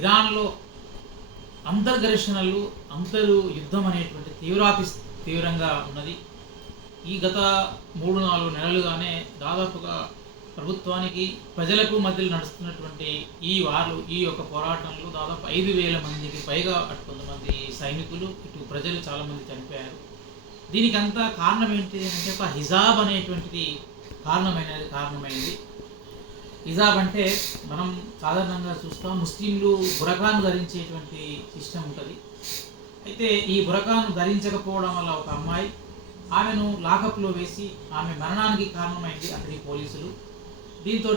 ఇరాన్లో అంతర్ఘర్షణలు, అంతరు యుద్ధం అనేటువంటి తీవ్రంగా ఉన్నది. ఈ గత 3-4 నెలలుగానే దాదాపుగా ప్రభుత్వానికి ప్రజలకు మధ్యలో నడుస్తున్నటువంటి ఈ యొక్క పోరాటంలో దాదాపు 5,000 మందికి పైగా అటు కొంతమంది సైనికులు, ఇటు ప్రజలు చాలామంది చనిపోయారు. దీనికంతా కారణం ఏంటి అంటే ఒక హిజాబ్ అనేటువంటిది కారణమైంది. హిజాబ్ అంటే మనం సాధారణంగా చూస్తాం, ముస్లింలు బురకాను ధరించేటువంటి సిస్టమ్ ఉంటుంది. అయితే ఈ బురకాను ధరించకపోవడం వల్ల ఒక అమ్మాయి, ఆమెను లాకప్లో వేసి ఆమె మరణానికి కారణమైంది అక్కడి పోలీసులు. దీంతో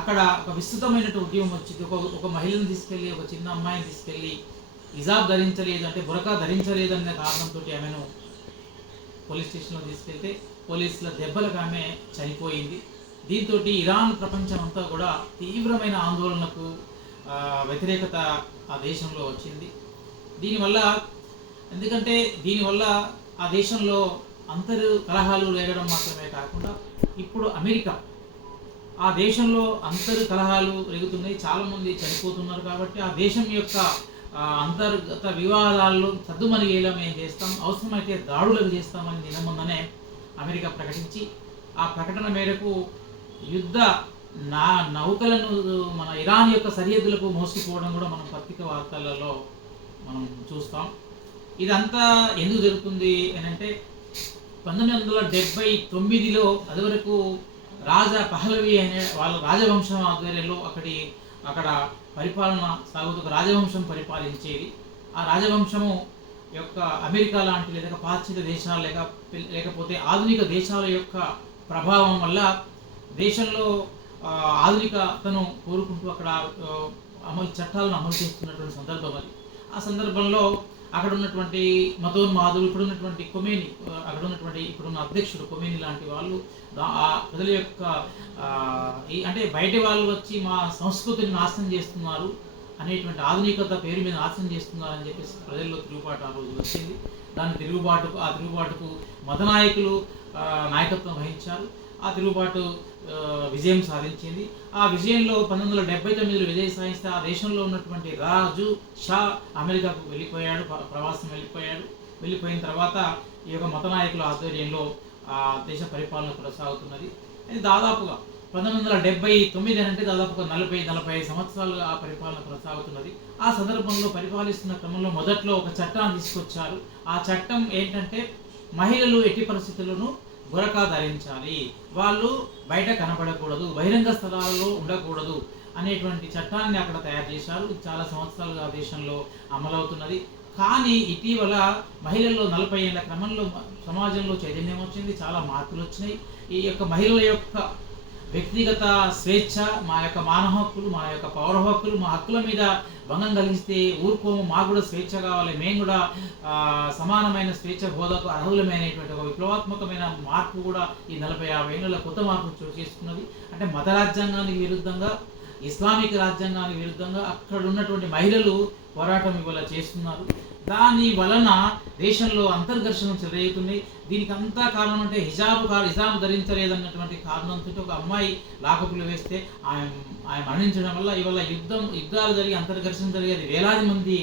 అక్కడ ఒక విస్తృతమైనటువంటి ఉద్యమం వచ్చింది. ఒక మహిళను తీసుకెళ్ళి, ఒక చిన్న అమ్మాయిని తీసుకెళ్ళి హిజాబ్ ధరించలేదు అంటే బురకా ధరించలేదనే కారణంతో ఆమెను పోలీస్ స్టేషన్లో తీసుకెళ్తే పోలీసుల దెబ్బలకు ఆమె చనిపోయింది. దీంతో ఇరాన్ ప్రపంచం అంతా కూడా తీవ్రమైన ఆందోళనకు వ్యతిరేకత ఆ దేశంలో వచ్చింది. ఎందుకంటే దీనివల్ల ఆ దేశంలో కలహాలు రేగడం మాత్రమే కాకుండా ఇప్పుడు అమెరికా ఆ దేశంలో కలహాలు రేగుతున్నాయి, చాలామంది చనిపోతున్నారు. కాబట్టి ఆ దేశం యొక్క అంతర్గత వివాదాల్లో సద్దుమణిగేలా మేము చేస్తాం, అవసరమైతే దాడులకు చేస్తామని నిన్న మొన్ననే అమెరికా ప్రకటించి, ఆ ప్రకటన మేరకు యుద్ధ నౌకలను మన ఇరాన్ యొక్క సరిహద్దులకు మోసుకుపోవడం కూడా మనం పత్రిక వార్తలలో మనం చూస్తాం. ఇదంతా ఎందుకు జరుగుతుంది అని అంటే 1979లో అదివరకు రాజా పహలవి అనే వాళ్ళ రాజవంశం ఆధ్వర్యంలో అక్కడ పరిపాలన సాగుతూ రాజవంశం పరిపాలించేది. ఆ రాజవంశము యొక్క అమెరికా లాంటి లేదా పాశ్చాత్య దేశాలు లేకపోతే ఆధునిక దేశాల యొక్క ప్రభావం వల్ల దేశంలో ఆధునికతను కోరుకుంటూ అక్కడ చట్టాలను అమలు చేస్తున్నటువంటి సందర్భం అది. ఆ సందర్భంలో అక్కడ ఉన్నటువంటి మతోన్మాదులు, ఇప్పుడున్న అధ్యక్షుడు కొమేని లాంటి వాళ్ళు ప్రజల యొక్క అంటే బయటి వాళ్ళు వచ్చి మా సంస్కృతిని నాశనం చేస్తున్నారు అనేటువంటి ఆధునికత పేరు మీద నాశనం చేస్తున్నారు అని చెప్పేసి ప్రజల్లో తిరుగుబాటు ఆ రోజు వచ్చింది. ఆ తిరుగుబాటుకు మత నాయకులు నాయకత్వం వహించారు. ఆ తిరుగుబాటు విజయం సాధించింది. ఆ విజయంలో 1979లో విజయం సాధిస్తే ఆ దేశంలో ఉన్నటువంటి రాజు షా అమెరికాకు వెళ్ళిపోయాడు, ప్రవాసం వెళ్ళిపోయిన తర్వాత ఈ యొక్క మత నాయకుల ఆధ్వర్యంలో ఆ దేశ పరిపాలన కొనసాగుతున్నది. అది దాదాపుగా 1979 అంటే దాదాపుగా 40-45 సంవత్సరాలుగా ఆ పరిపాలన కొనసాగుతున్నది. ఆ సందర్భంలో పరిపాలిస్తున్న క్రమంలో మొదట్లో ఒక చట్టాన్ని తీసుకొచ్చారు. ఆ చట్టం ఏంటంటే మహిళలు ఎట్టి పరిస్థితుల్లోనూ బురకా ధరించాలి, వాళ్ళు బయట కనపడకూడదు, బహిరంగ స్థలాల్లో ఉండకూడదు అనేటువంటి చట్టాన్ని అక్కడ తయారు చేశారు. చాలా సంవత్సరాలుగా ఆ దేశంలో అమలవుతున్నది. కానీ ఇటీవల మహిళల్లో 40 ఏళ్ల క్రమంలో సమాజంలో చైతన్యం వచ్చింది, చాలా మార్పులు వచ్చినాయి. ఈ యొక్క మహిళల యొక్క వ్యక్తిగత స్వేచ్ఛ, మా యొక్క మానవ హక్కులు, మా యొక్క పౌర హక్కులు, మా హక్కుల మీద భంగం కలిగిస్తే ఊరుకోము, మాకు కూడా స్వేచ్ఛ కావాలి, మేము కూడా సమానమైన స్వేచ్ఛ హోదాకు అర్హులమైనటువంటి ఒక విప్లవాత్మకమైన మార్పు కూడా ఈ 40-50 ఏళ్ళ కొత్త మార్పు చోటు చేసుకున్నది. అంటే మత రాజ్యాంగానికి విరుద్ధంగా, ఇస్లామిక్ రాజ్యాంగానికి విరుద్ధంగా అక్కడ ఉన్నటువంటి మహిళలు పోరాటం ఇవాళ చేస్తున్నారు. దాని వలన దేశంలో అంతర్ఘర్షణలు చెలరేగుతున్నాయి. దీనికి అంతా కారణం అంటే హిజాబ్ ధరించలేదన్నటువంటి కారణంతో ఒక అమ్మాయి లాకపులు వేస్తే ఆయన మరణించడం వల్ల ఇవాళ యుద్ధాలు జరిగి అంతర్ఘర్షణ జరిగేది, వేలాది మంది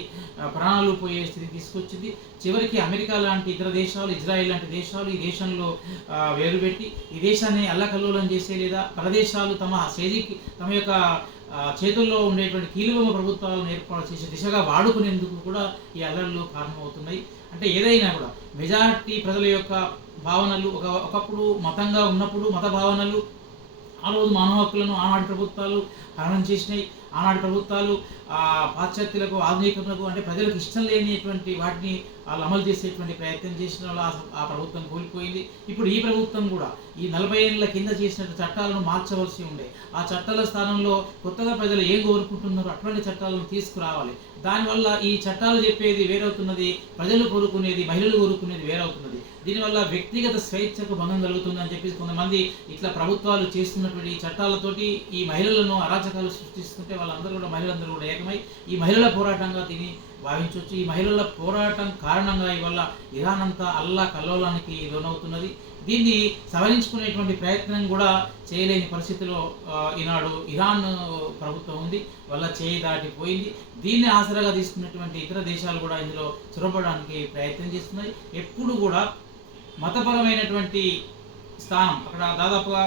ప్రాణాలు పోయే స్థితి తీసుకొచ్చింది. చివరికి అమెరికా లాంటి ఇతర దేశాలు, ఇజ్రాయెల్ లాంటి దేశాలు ఈ దేశంలో వేలుపెట్టి ఈ దేశాన్ని అల్లకల్లోలం చేసే లేదా ప్రదేశాలు తమ యొక్క చేతుల్లో ఉండేటువంటి కీలుబొమ్మ ప్రభుత్వాలను ఏర్పాటు చేసే దిశగా వాడుకునేందుకు కూడా ఈ అల్లర్లు కారణమవుతున్నాయి. అంటే ఏదైనా కూడా మెజారిటీ ప్రజల యొక్క భావనలు ఒకప్పుడు మతంగా ఉన్నప్పుడు మత భావనలు ఆ రోజు మానవ హక్కులను ఆనాటి ప్రభుత్వాలు హరణం చేసినాయి. ఆనాటి ప్రభుత్వాలు పాశ్చాత్యులకు, ఆధునికులకు అంటే ప్రజలకు ఇష్టం లేనిటువంటి వాటిని వాళ్ళు అమలు చేసేటువంటి ప్రయత్నం చేసిన వల్ల ఆ ప్రభుత్వం కోల్పోయింది. ఇప్పుడు ఈ ప్రభుత్వం కూడా ఈ 40 ఏళ్ల కింద చేసిన చట్టాలను మార్చవలసి ఉండే, ఆ చట్టాల స్థానంలో కొత్తగా ప్రజలు ఏం కోరుకుంటున్నారో అటువంటి చట్టాలను తీసుకురావాలి. దానివల్ల ఈ చట్టాలు చెప్పేది వేరవుతున్నది, ప్రజలు కోరుకునేది, మహిళలు కోరుకునేది వేరవుతున్నది. దీనివల్ల వ్యక్తిగత స్వేచ్ఛకు భంగం కలుగుతుందని చెప్పేసి కొంతమంది ఇట్లా ప్రభుత్వాలు చేస్తున్నటువంటి చట్టాలతోటి ఈ మహిళలను అరాచకాలు సృష్టిస్తుంటే మహిళలందరూ కూడా ఏకమై ఈ మహిళల పోరాటంగా దీన్ని భావించవచ్చు. ఈ మహిళల పోరాటం కారణంగా ఇవాళ ఇరాన్ అంతా అల్లకల్లోలానికి లోనవుతున్నది. దీన్ని సవరించుకునేటువంటి ప్రయత్నం కూడా చేయలేని పరిస్థితిలో ఈనాడు ఇరాన్ ప్రభుత్వం ఉంది. వాళ్ళ చేయి దాటిపోయింది. దీన్ని ఆసరాగా తీసుకున్నటువంటి ఇతర దేశాలు కూడా ఇందులో చొరబడడానికి ప్రయత్నం చేస్తున్నాయి. ఎప్పుడు కూడా మతపరమైనటువంటి స్థానం అక్కడ దాదాపుగా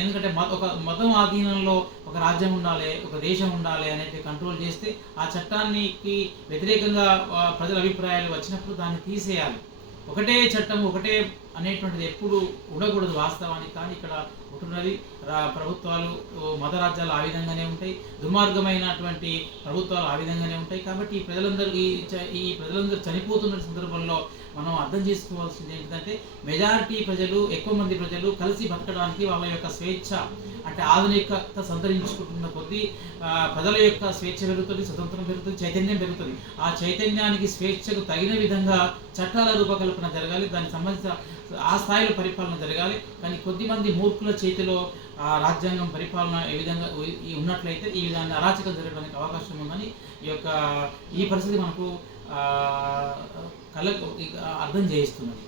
ఎందుకంటే ఒక మతం ఆధీనంలో ఒక రాజ్యం ఉండాలి, ఒక దేశం ఉండాలి అనేది కంట్రోల్ చేస్తే ఆ చట్టానికి వ్యతిరేకంగా ప్రజల అభిప్రాయాలు వచ్చినప్పుడు దాన్ని తీసేయాలి. ఒకటే చట్టం ఒకటే అనేటువంటిది ఎప్పుడు ఉండకూడదు వాస్తవానికి. కానీ ఇక్కడ ఉంటున్నది ప్రభుత్వాలు, మత రాజ్యాలు ఆ విధంగానే ఉంటాయి, దుర్మార్గమైనటువంటి ప్రభుత్వాలు ఆ విధంగానే ఉంటాయి. కాబట్టి ఈ ప్రజలందరూ చనిపోతున్న సందర్భంలో మనం అర్థం చేసుకోవాల్సింది ఏంటంటే మెజారిటీ ప్రజలు, ఎక్కువ మంది ప్రజలు కలిసి బతకడానికి వాళ్ళ యొక్క స్వేచ్ఛ అంటే ఆధునికత సంతరించుకుంటున్న కొద్దీ ప్రజల యొక్క స్వేచ్ఛ పెరుగుతుంది, స్వతంత్రం పెరుగుతుంది, చైతన్యం పెరుగుతుంది. ఆ చైతన్యానికి స్వేచ్ఛకు తగిన విధంగా చట్టాల రూపకల్పన జరగాలి, దానికి సంబంధించిన ఆ స్థాయిలో పరిపాలన జరగాలి. కానీ కొద్దిమంది మూర్ఖుల చేతిలో రాజ్యాంగం పరిపాలన ఏ విధంగా ఉన్నట్లయితే ఈ విధాన్ని అరాచకం జరగడానికి అవకాశం ఉందని ఈ పరిస్థితి మనకు అర్థం చేయిస్తున్నది.